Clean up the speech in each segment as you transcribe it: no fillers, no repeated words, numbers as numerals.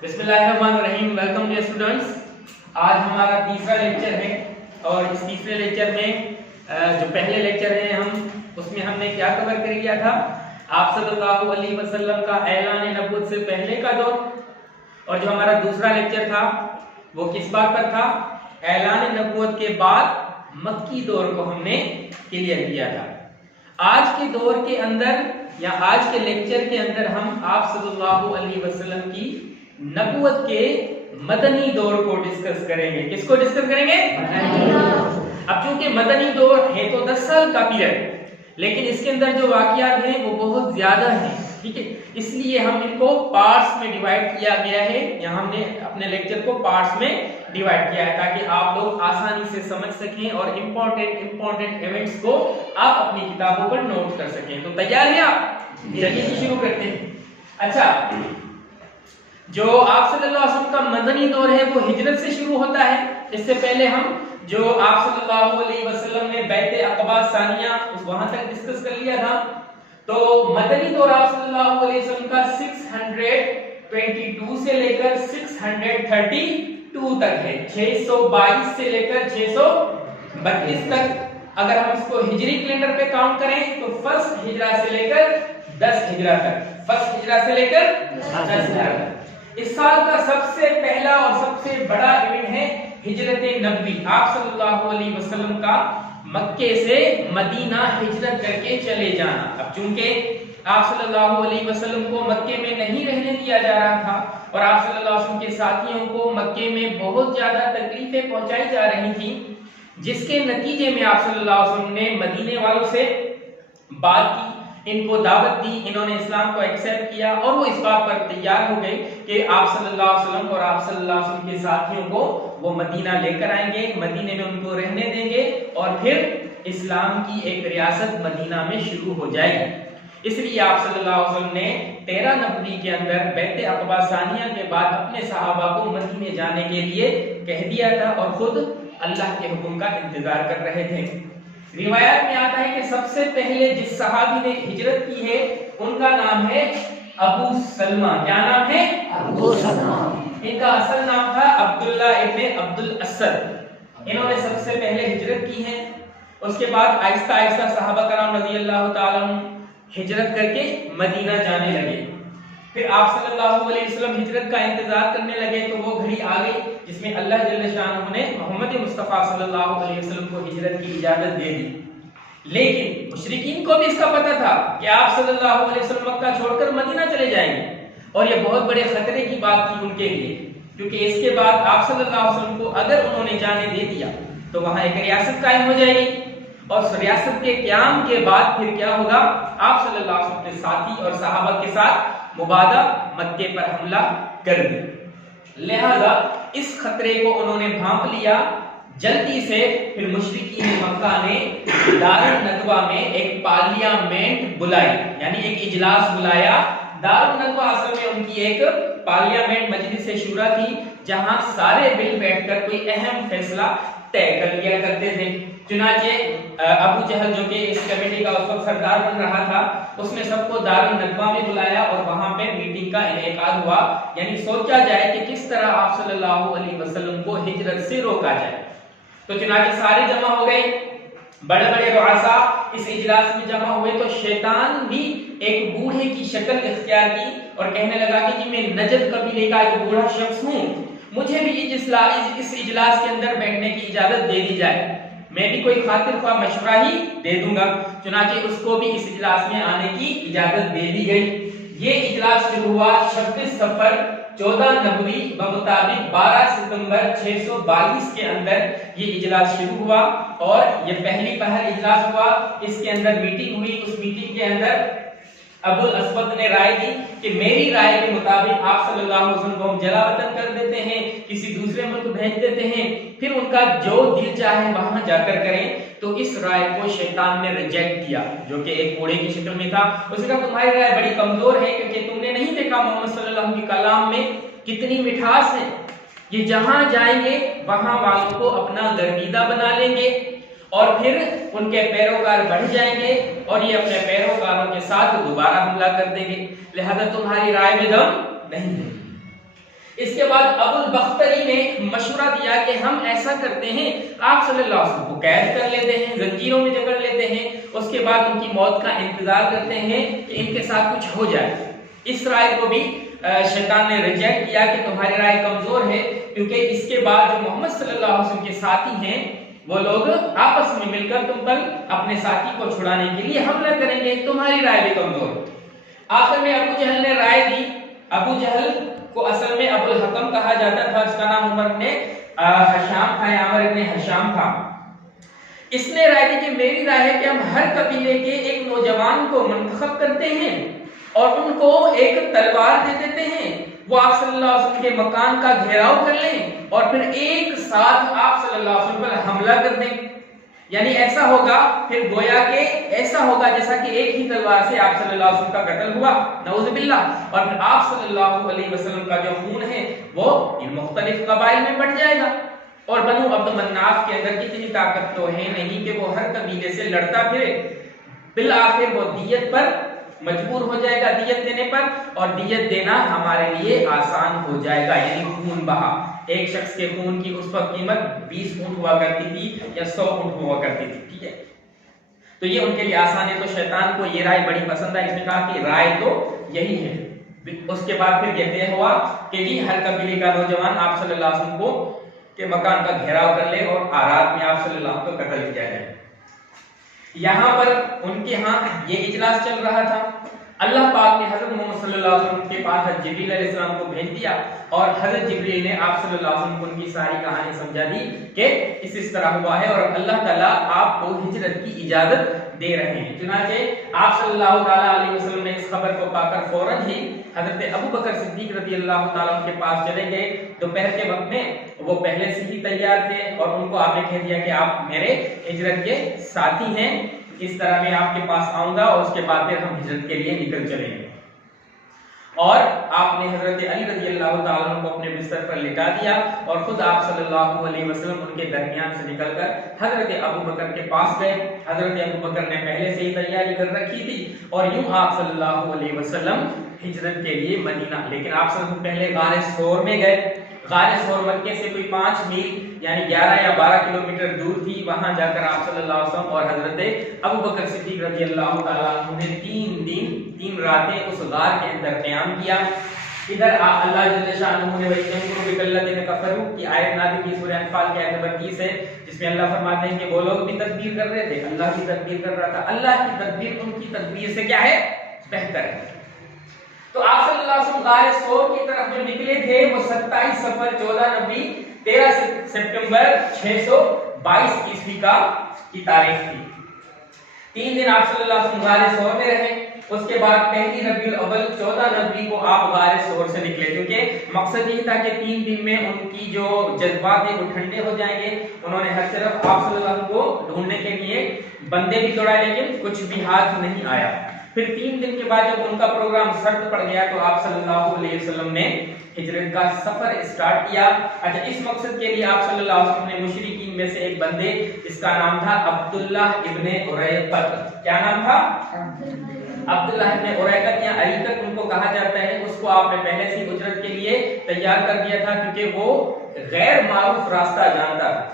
بسم اللہ الرحمن الرحیم. Welcome dear students. آج ہمارا تیسرا لیکچر ہے اور اس تیسرے لیکچر میں جو پہلے لیکچر ہے اس میں ہم نے کیا کور کر لیا تھا؟ آپ صلی اللہ علیہ وسلم کا اعلان نبوت سے پہلے کا دور. اور جو ہمارا دوسرا لیکچر تھا وہ کس بات پر تھا؟ اعلان نبوت کے بعد مکی دور کو ہم نے کلیئر کیا تھا. آج کے دور کے اندر یا آج کے لیکچر کے اندر ہم آپ صلی اللہ علیہ وسلم کی نبوت کے مدنی دور کو ڈسکس کریں گے. کس کو ڈسکس کریں گے؟ اب چونکہ مدنی دور ہے تو 10 سال کا پیریڈ، لیکن اس کے اندر جو واقعات ہیں وہ بہت زیادہ ہیں. ٹھیک ہے، اس لیے ہم ان کو پارٹس میں ڈیوائڈ کیا گیا ہے. یہاں ہم نے اپنے لیکچر کو پارٹس میں ڈیوائڈ کیا ہے تاکہ آپ لوگ آسانی سے سمجھ سکیں اور امپورٹنٹ ایونٹس کو آپ اپنی کتابوں پر نوٹ کر سکیں. تو تیار ہیں آپ؟ چلیے شروع کرتے ہیں. اچھا، جو آپ صلی اللہ علیہ وسلم کا مدنی دور ہے وہ ہجرت سے شروع ہوتا ہے. اس سے پہلے ہم جو آپ صلی اللہ علیہ وسلم نے بیعت عقبہ ثانیہ وہاں تک ڈسکس کر لیا تھا. تو مدنی دور آپ صلی اللہ علیہ وسلم کا 622 سے لے کر 632 تک ہے. 622 سے لے کر 632 تک. اگر ہم اس کو ہجری کیلنڈر پہ کاؤنٹ کریں تو فرسٹ ہجرہ سے لے کر 10 ہجرہ تک. فرسٹ ہجرہ سے لے کر 10 ہجرہ تک. اس سال کا سب سے پہلا اور سب سے بڑا ایونٹ ہے ہجرت نبوی. آپ صلی اللہ علیہ وسلم کا مکے سے مدینہ ہجرت کر کے چلے جانا. اب چونکہ آپ صلی اللہ علیہ وسلم کو مکے میں نہیں رہنے دیا جا رہا تھا اور آپ صلی اللہ علیہ وسلم کے ساتھیوں کو مکے میں بہت زیادہ تکلیفیں پہنچائی جا رہی تھیں، جس کے نتیجے میں آپ صلی اللہ علیہ وسلم نے مدینے والوں سے بات کی، ان کو دعوت دی. انہوں نے اسلام کو ایکسپٹ کیا اور وہ اس بات پر تیار ہو گئے کہ آپ صلی اللہ علیہ وسلم اور آپ صلی اللہ علیہ وسلم کے ساتھیوں کو وہ مدینہ لے کر آئیں گے، مدینے میں ان کو رہنے دیں گے اور پھر اسلام کی ایک ریاست مدینہ میں شروع ہو جائے گی. اس لیے آپ صلی اللہ علیہ وسلم نے 13 نبوی کے اندر بیعت عقبہ ثانیہ کے بعد اپنے صحابہ کو مدینے جانے کے لیے کہہ دیا تھا اور خود اللہ کے حکم کا انتظار کر رہے تھے. روایات میں آتا ہے کہ سب سے پہلے جس صحابی نے ہجرت کی ہے ان کا نام ہے ابو سلمہ. کیا نام ہے؟ ابو سلمہ. ان کا اصل نام تھا عبداللہ ابن عبد الاسد. انہوں نے سب سے پہلے ہجرت کی ہے. اس کے بعد آہستہ آہستہ صحابہ کرام رضی اللہ تعالی عنہ ہجرت کر کے مدینہ جانے لگے. پھر آپ صلی اللہ علیہ وسلم ہجرت کا انتظار کرنے لگے تو وہ گھڑی آ گئی جس میں اللہ جل شانہ نے محمد مصطفیٰ صلی اللہ علیہ وسلم کو ہجرت کی اجازت دے دی. لیکن مشرکین کو بھی اس کا پتہ تھا کہ آپ صلی اللہ علیہ وسلم مکہ چھوڑ کر مدینہ چلے جائیں گے اور یہ بہت بڑے خطرے کی بات تھی ان کے لیے، کیونکہ اس کے بعد آپ صلی اللہ علیہ وسلم کو اگر انہوں نے جانے دے دیا تو وہاں ایک ریاست قائم ہو جائے گی اور اس ریاست کے قیام کے بعد پھر کیا ہوگا؟ آپ صلی اللہ علیہ وسلم اپنے ساتھی اور صحابہ کے ساتھ مبادہ مکے پر حملہ کر دیں. لہذا اس خطرے کو انہوں نے بھانپ لیا. جلدی سے پھر مشرکین مکہ نے دارالندوہ میں ایک پارلیمنٹ بلائی، یعنی ایک اجلاس بلایا. دارالندوہ اصل میں ان کی ایک پارلیمنٹ مجلس شورا تھی جہاں سارے مل بیٹھ کر کوئی اہم فیصلہ طے کر لیا کرتے تھے. چنانچہ ابو جہل جو کہ اس کمیٹی کا اس وقت سردار بن رہا تھا، اس نے سب کو دارالندوہ میں بلایا اور وہاں پہ میٹنگ کا انعقاد ہوا. یعنی سوچا جائے کہ کس طرح آپ صلی اللہ علیہ وسلم کو ہجرت سے روکا جائے. تو چنانچہ سارے جمع ہو گئے، بڑے بڑے رؤساء اس اجلاس میں جمع ہوئے. تو شیطان بھی ایک بوڑھے کی شکل اختیار کی اور کہنے لگا کہ جی میں نجد قبیلے کا ایک بوڑھا شخص ہوں، مجھے بھی اس اجلاس کے اندر بیٹھنے کی اجازت دے دی جائے، میں بھی کوئی خاطر خواہ مشورہ ہی دے دوں گا. چنانچہ اس کو بھی اس اجلاس میں آنے کی اجازت دے دی گئی. یہ اجلاس شروع ہوا 26 صفر 14 نبوی بمطابق 12 ستمبر 622 کے اندر یہ اجلاس شروع ہوا اور یہ پہلی پہر اجلاس ہوا. اس کے اندر میٹنگ ہوئی. اس میٹنگ کے اندر ابو الاسود نے رائے دی کہ میری رائے کے مطابق آپ صلی اللہ علیہ وسلم کو ہم جلا وطن کر دیتے ہیں، کسی دوسرے ملک بھیج دیتے ہیں، پھر ان کا جو دل چاہے وہاں جا کر کریں. تو اس رائے کو شیطان نے ریجیکٹ کیا جو کہ ایک کوڑے کی شکل میں تھا. اس نے کہا تمہاری رائے بڑی کمزور ہے کیونکہ تم نے نہیں دیکھا محمد صلی اللہ علیہ وسلم کے کلام میں کتنی مٹھاس ہے. یہ جہاں جائیں گے وہاں والوں کو اپنا گرویدہ بنا لیں گے اور پھر ان کے پیروکار بڑھ جائیں گے اور یہ اپنے پیروکاروں کے ساتھ دوبارہ حملہ کر دیں گے. لہذا تمہاری رائے میں دم نہیں ہے. اس کے بعد ابو بختری نے مشورہ دیا کہ ہم ایسا کرتے ہیں، آپ صلی اللہ علیہ وسلم کو قید کر لیتے ہیں، زنجیروں میں جکڑ لیتے ہیں، اس کے بعد ان کی موت کا انتظار کرتے ہیں کہ ان کے ساتھ کچھ ہو جائے۔ اس رائے کو بھی شیطان نے ریجیکٹ کیا کہ تمہاری رائے کمزور ہے، کیونکہ اس کے بعد جو محمد صلی اللہ علیہ وسلم کے ساتھی ہیں وہ لوگ آپس میں مل کر تم پر اپنے ساتھی کو چھڑانے کے لیے حملہ کریں گے، تمہاری رائے بھی کمزور۔ آخر میں ابو جہل نے رائے دی۔ ابو جہل کو اصل میں ابو الحکم کہا جاتا تھا، اس کا نام عمر ابن حشام تھا، عامر ابن حشام تھا۔ اس نے رائے دی کہ میری رائے ہے کہ ہم ہر قبیلے کے ایک نوجوان کو منتخب کرتے ہیں اور ان کو ایک تلوار دے دیتے ہیں، وہ آپ صلی اللہ علیہ وسلم کے مکان کا گھیراؤ کر لیں اور پھر ایک ساتھ آپ صلی اللہ علیہ وسلم پر حملہ کر دیں۔ یعنی ایسا ہوگا، پھر گویا کہ ایسا ہوگا جیسا کہ ایک ہی تلوار سے آپ صلی اللہ علیہ وسلم کا قتل ہوا، نعوذ باللہ، اور پھر آپ صلی اللہ علیہ وسلم کا جو خون ہے وہ ان مختلف قبائل میں بٹ جائے گا۔ اور بنو عبد مناف کے اندر کتنی طاقت تو ہے نہیں کہ وہ ہر قبیلے سے لڑتا پھرے، بالآخر وہ دیت پر مجبور ہو جائے گا، دیت دینے پر، اور دیت دینا ہمارے لیے آسان ہو جائے گا، یعنی خون بہا۔ ایک شخص کے خون کی اس وقت قیمت 20 اونٹ ہوا کرتی تھی یا 100 اونٹ ہوا کرتی تھی، ٹھیک ہے، تو یہ ان کے لیے آسان ہے۔ تو شیطان کو یہ رائے بڑی پسند آئی، اس نے کہا کہ رائے تو یہی ہے۔ اس کے بعد پھر یہ طے ہوا کہ جی ہر قبیلے کا نوجوان آپ صلی اللہ علیہ وسلم کو کے مکان کا گھیراؤ کر لے اور رات میں آپ صلی اللہ علیہ وسلم کو قتل کیا جائے۔ یہاں پر ان کے ہاں یہ اجلاس چل رہا تھا، اللہ پاک نے حضرت محمد صلی اللہ علیہ وسلم کے پاس حضرت جبریل علیہ السلام کو بھیج دیا اور حضرت جبریل نے آپ صلی اللہ علیہ وسلم کو ان کی ساری کہانی سمجھا دی کہ اس طرح ہوا ہے اور اللہ تعالیٰ آپ کو ہجرت کی اجازت دے رہے ہیں۔ چنانچہ آپ صلی اللہ علیہ وسلم نے اس خبر کو پا کر فوراً ہی حضرت ابو بکر صدیق رضی اللہ تعالیٰ کے پاس چلے گئے۔ دوپہر کے وقت میں وہ پہلے سے ہی تیار تھے اور ان کو آپ نے کہہ دیا کہ آپ میرے ہجرت کے ساتھی ہیں، اس طرح میں آپ کے پاس آؤں گا اور اس کے بعد پھر ہم ہجرت کے لیے نکل چلیں گے۔ اور آپ نے حضرت علی رضی اللہ تعالیٰ عنہ کو اپنے بستر پر لٹا دیا اور خود آپ صلی اللہ علیہ وسلم ان کے درمیان سے نکل کر حضرت ابو بکر کے پاس گئے۔ حضرت ابو بکر نے پہلے سے ہی تیاری کر رکھی تھی اور یوں آپ صلی اللہ علیہ وسلم ہجرت کے لیے مدینہ، لیکن آپ صلی اللہ علیہ وسلم پہلے غار ثور میں گئے۔ غار ثور مکے سے کوئی 5 میل یعنی 11 یا 12 کلومیٹر دور تھی، وہاں جا کر آپ صلی اللہ علیہ وسلم اور حضرت ابو بکر صدیق رضی اللہ تعالیٰ عنہ نے 3 دن 3 راتیں اس غار کے اندر قیام کیا۔ ادھر اللہ جل شانہ نے وَيَنْصُرُ بِكَ الَّذِينَ كَفَرُوا کی آیت نازل کی، سورہ انفال کی آیت نمبر 30 ہے، جس میں اللہ فرماتے ہیں کہ وہ لوگ بھی تدبیر کر رہے تھے، اللہ کی تدبیر کر رہا تھا، اللہ کی تدبیر ان کی تدبیر سے کیا ہے؟ بہتر ہے۔ تو آپ صلی اللہ علیہ وسلم غار ثور کی طرف جو نکلے تھے وہ 27 صفر 14 نبی 13 سپٹمبر 622 عیسوی کی تاریخ تھی۔ 3 دن آپ صلی اللہ علیہ وسلم غار ثور میں رہے، اس کے بعد پہلی ربیع الاول 14 نبی کو آپ غار ثور سے نکلے، کیونکہ مقصد یہ تھا کہ 3 دن میں ان کی جو جذبات ہیں وہ ٹھنڈے ہو جائیں گے۔ انہوں نے ہر طرف آپ صلی اللہ علیہ وسلم کو ڈھونڈنے کے لیے بندے بھی دوڑائے لیکن کچھ بھی ہاتھ نہیں آیا۔ پھر 3 دن کے بعد جب ان کا پروگرام سرد پڑ گیا تو آپ صلی اللہ علیہ وسلم نے ہجرت کا سفر اسٹارٹ کیا۔ اچھا، اس مقصد کے لیے آپ صلی اللہ علیہ وسلم نے مشرکین میں سے ایک بندے، اس کا نام تھا عبداللہ ابن اریقت۔ کیا نام تھا؟ عبداللہ ابن اریقت یا اریقت ان کو کہا جاتا ہے۔ اس کو آپ نے پہلے سے ہجرت کے لیے تیار کر دیا تھا کیونکہ وہ غیر معروف راستہ جانتا تھا۔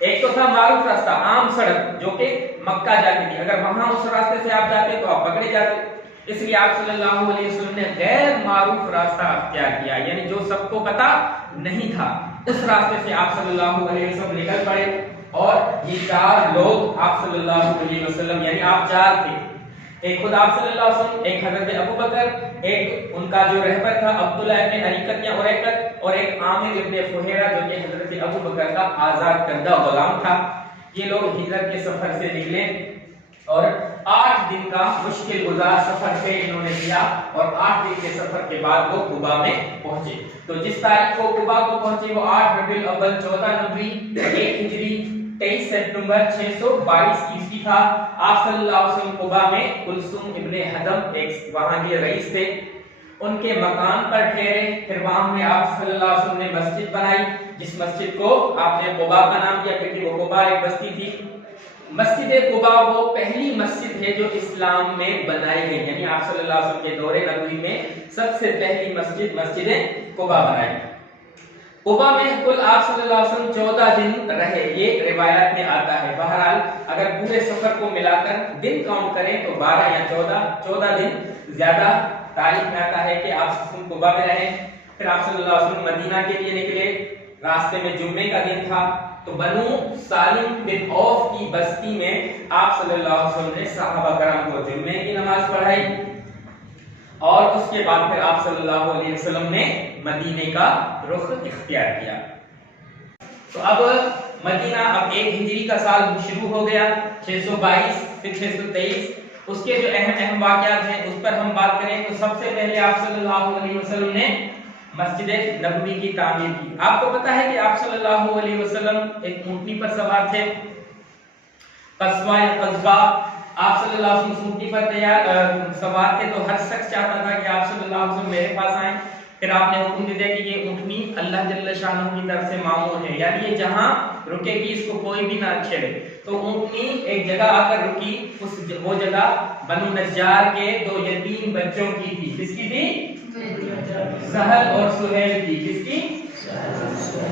ایک تو تھا معروف راستہ، عام سڑک جو کہ مکہ جاتی تھی، اگر وہاں اس راستے سے آپ جاتے تو آپ پکڑے جاتے، اس لیے آپ صلی اللہ علیہ وسلم نے غیر معروف راستہ اختیار کیا، یعنی جو سب کو پتا نہیں تھا اس راستے سے آپ صلی اللہ علیہ وسلم نکل پڑے۔ اور یہ 4 لوگ آپ صلی اللہ علیہ وسلم یعنی آپ 4 تھے، ایک خود آپ صلی اللہ علیہ وسلم، ایک حضرت ابو بکر، ایک ان کا جو رہبر تھا عبداللہ ابن اریقت یا اریقت، اور ایک عامر ابن فہیرہ جو کہ حضرت ابو بکر کا آزاد کردہ غلام تھا۔ یہ لوگ ہجرت کے سفر سے نکلے اور 8 دن کا مشکل گزار سفر سے انہوں نے کیا اور 8 دن کے سفر کے بعد وہ قباء میں پہنچے۔ تو جس تاریخ کو قباء کو پہنچے وہ 8 ربیع الاول 14 نبوی 1 ہجری 23 سپٹمبر 622 عیسوی تھا۔ آپ صلی اللہ علیہ وسلم قباء میں کلثوم ابن حدم ایک وہاں کے رئیس تھے، ان کے مکان پر ٹھہرے۔ پھر وہاں میں آپ صلی اللہ علیہ وسلم نے مسجد بنائی، جس مسجد کو آپ نے قباء کا نام دیا کیونکہ وہ قباء ایک بستی تھی۔ مسجد قباء وہ پہلی مسجد ہے جو اسلام میں بنائی گئی، یعنی آپ صلی اللہ علیہ وسلم کے دور نبوی میں سب سے پہلی مسجد مسجد قباء بنائی۔ قبا میں کل آپ صلی اللہ علیہ وسلم 14 دن رہے، یہ روایات میں آتا ہے۔ بہرحال اگر پورے سفر کو ملا کر دن کاؤنٹ کریں تو 12 یا 14 دن زیادہ تاریخ میں آتا ہے کہ آپ صلی اللہ علیہ وسلم قبا میں رہے۔ پھر آپ صلی اللہ علیہ وسلم مدینہ کے لیے نکلے، راستے میں جمعے کا دن تھا، تو بنو سالم بن عوف کی بستی میں آپ صلی اللہ علیہ وسلم نے صحابہ کرام کو جمعے کی نماز پڑھائی، اور اس کے بعد پھر آپ صلی اللہ علیہ وسلم نے مدینے کا رخ اختیار کیا۔ تو اب مدینہ اب 1 ہجری کا سال شروع ہو گیا، 622 پھر 623۔ اس کے جو اہم واقعات ہیں اس پر ہم بات کریں تو سب سے پہلے آپ صلی اللہ علیہ وسلم نے مسجد نبوی کی تعمیر کی۔ آپ کو پتا ہے کہ آپ صلی اللہ علیہ وسلم ایک اونٹنی پر سوار تھے، قصوہ یا قصبہ، آپ صلی اللہ علیہ وسلم اونٹنی پر سوار تھے، تو ہر شخص چاہتا تھا کہ آپ صلی اللہ علیہ وسلم میرے پاس آئیں۔ پھر آپ نے حکم دے دیا کہ یہ اونٹنی اللہ جل شانہ کی طرف سے مامور ہے، یعنی یہ جہاں رکے گی اس کو کوئی بھی نہ چھیڑے۔ تو اونٹنی ایک جگہ آ کر رکی، وہ جگہ بنو نجار کے 2 یتیم بچوں کی تھی۔ کس کی تھی؟ سہل اور سہیل کی۔ کس کی؟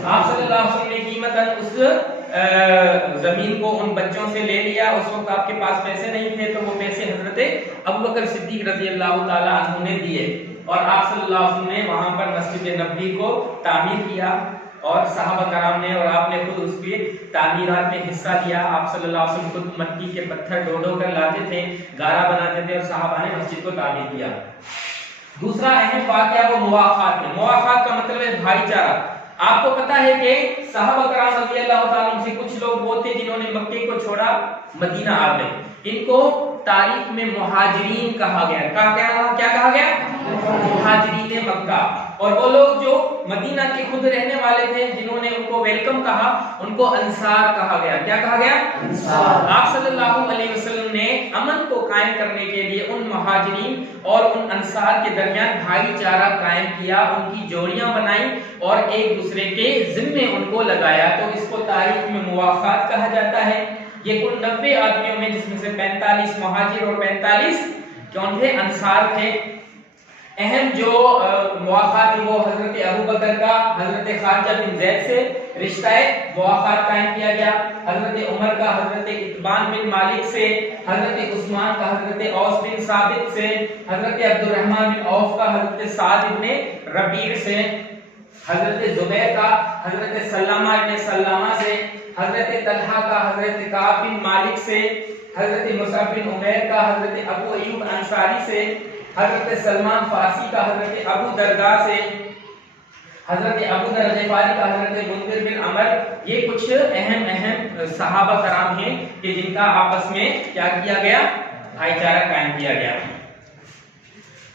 آپ صلی اللہ علیہ وسلم نے قیمتاً اس زمین کو ان بچوں سے لے لیا۔ اس وقت آپ کے پاس پیسے نہیں تھے تو وہ پیسے حضرت ابوبکر صدیق رضی اللہ تعالی عنہ نے دیے، اور آپ صلی اللہ علیہ وسلم نے وہاں پر مسجد نبوی کو تعمیر کیا، اور صحابہ کرام نے اور آپ نے خود اس کی تعمیرات میں حصہ لیا۔ آپ صلی اللہ علیہ وسلم خود مٹی کے پتھر ڈھو کر لاتے تھے، گارا بناتے تھے، اور صحابہ نے مسجد کو تعمیر کیا۔ دوسرا اہم واقعہ وہ مواخات ہے۔ مواخات کا مطلب ہے بھائی چارہ۔ آپ کو پتا ہے کہ صحابہ کرام رضی اللہ تعالیٰ عنہ سے کچھ لوگ وہ تھے جنہوں نے مکے کو چھوڑا، مدینہ آ گئے۔ ان کو تاریخ میں مہاجرین کہا گیا۔ کیا کہا گیا؟ مہاجرین مکہ۔ اور وہ لوگ جو مدینہ کے خود رہنے والے تھے جنہوں نے ان کو ویلکم کہا، ان کو انصار کہا گیا۔ کیا کہا گیا؟ انصار۔ آپ صلی اللہ علیہ وسلم نے امن کو قائم کرنے کے لیے ان مہاجرین اور ان انصار کے درمیان بھائی چارہ قائم کیا، ان کی جوڑیاں بنائیں اور ایک دوسرے کے ذمے ان کو لگایا۔ تو اس کو تاریخ میں مواخات کہا جاتا ہے۔ یہ کل 90 آدمیوں میں جس میں سے 45 مہاجر اور 45 کون تھے؟ انصار تھے۔ اہم جو مواخات تھی وہ حضرت ابوبکر کا حضرت خارجہ بن زید سے رشتہ مواخات قائم کیا گیا، حضرت عمر کا حضرت اتبان بن مالک سے، حضرت عثمان کا حضرت اوس بن ثابت سے، حضرت عبد الرحمن بن عوف کا حضرت سعد بن ربیع سے، حضرت زبیر کا حضرت سلمہ بن سلمہ سے، حضرت طلحہ کا حضرت کعب بن مالک سے، حضرت مصعب بن عمیر کا حضرت ابو ایوب انصاری سے، حضرت سلمان فارسی کا حضرت ابو درداء سے، حضرت ابو ذر غفاری کا حضرت منذر بن عمر۔ یہ کچھ اہم صحابہ کرام ہیں کہ جن کا آپس میں کیا کیا گیا؟ بھائی چارہ قائم کیا گیا۔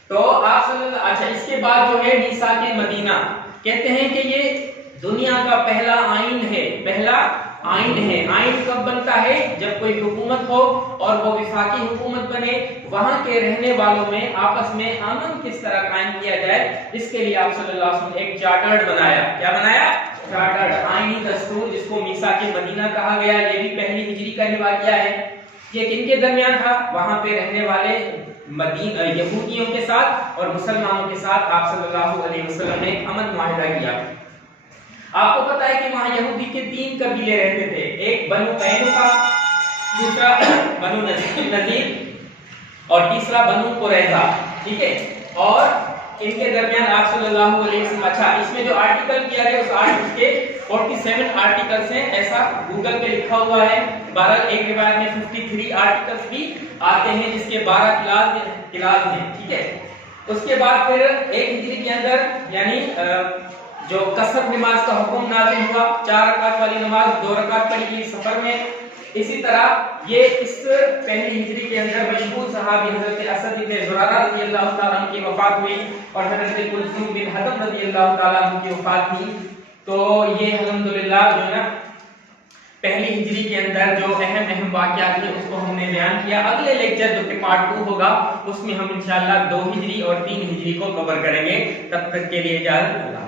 تو آپ صلی اللہ اچھا اس کے بعد جو ہے میثاق مدینہ، کہتے ہیں کہ یہ دنیا کا پہلا آئین ہے، پہلا آئین ہے۔ آئین کب بنتا ہے؟ جب کوئی حکومت ہو اور وہ وفاقی حکومت بنے، وہاں کے رہنے والوں میں آپس میں امن کس طرح قائم کیا جائے، اس کے لیے آپ صلی اللہ علیہ وسلم نے ایک چارٹرڈ بنایا۔ کیا بنایا؟ چارٹرڈ آئینی دستور، جس کو میثاق مدینہ کہا گیا۔ یہ بھی پہلی ہجری کا ہی واقعہ ہے۔ یہ کن کے درمیان تھا؟ وہاں پہ رہنے والے یہودیوں کے ساتھ اور مسلمانوں کے ساتھ آپ صلی اللہ علیہ وسلم نے امن معاہدہ کیا۔ آپ کو پتا ہے کہ وہاں یہودی کے 3 قبیلے رہتے تھے، ایک بنو قینقاع، دوسرا بنو نذیر اور تیسرا بنو قریظہ، ٹھیک ہے۔ اور ان کے درمیان آپ صلی اللہ علیہ وسلم اچھا اس میں جو آرٹیکل کیا گیا اس آرٹیکل کے 47 آرٹیکلز ہیں، ایسا گوگل پہ لکھا ہوا ہے۔ بہرحال ایک روایت میں 53 آرٹیکلز بھی آتے ہیں جس کے 12 کلاس ہیں، ٹھیک ہے۔ اس کے بعد پھر 1 ہجری کے اندر یعنی جو قصر نماز کا حکم نازل ہوا، 4 رکعت والی نماز 2 رکعت پڑھی گئی سفر میں۔ اسی طرح یہ اس پہلی ہجری کے اندر مشہور صحابی حضرت اسد بن زرارہ رضی اللہ تعالیٰ عنہ کی وفات ہوئی اور حضرت کلثوم بن حطب رضی اللہ تعالیٰ عنہ کی وفات ہوئی۔ تو یہ الحمدللہ جو ہے نا پہلی ہجری کے اندر جو اہم واقعات ہیں اس کو ہم نے بیان کیا۔ اگلے لیکچر جو کہ پارٹ 2 ہوگا اس میں ہم انشاءاللہ 2 ہجری اور 3 ہجری کو کور کریں گے۔ تب تک کے لیے اجازت اللہ۔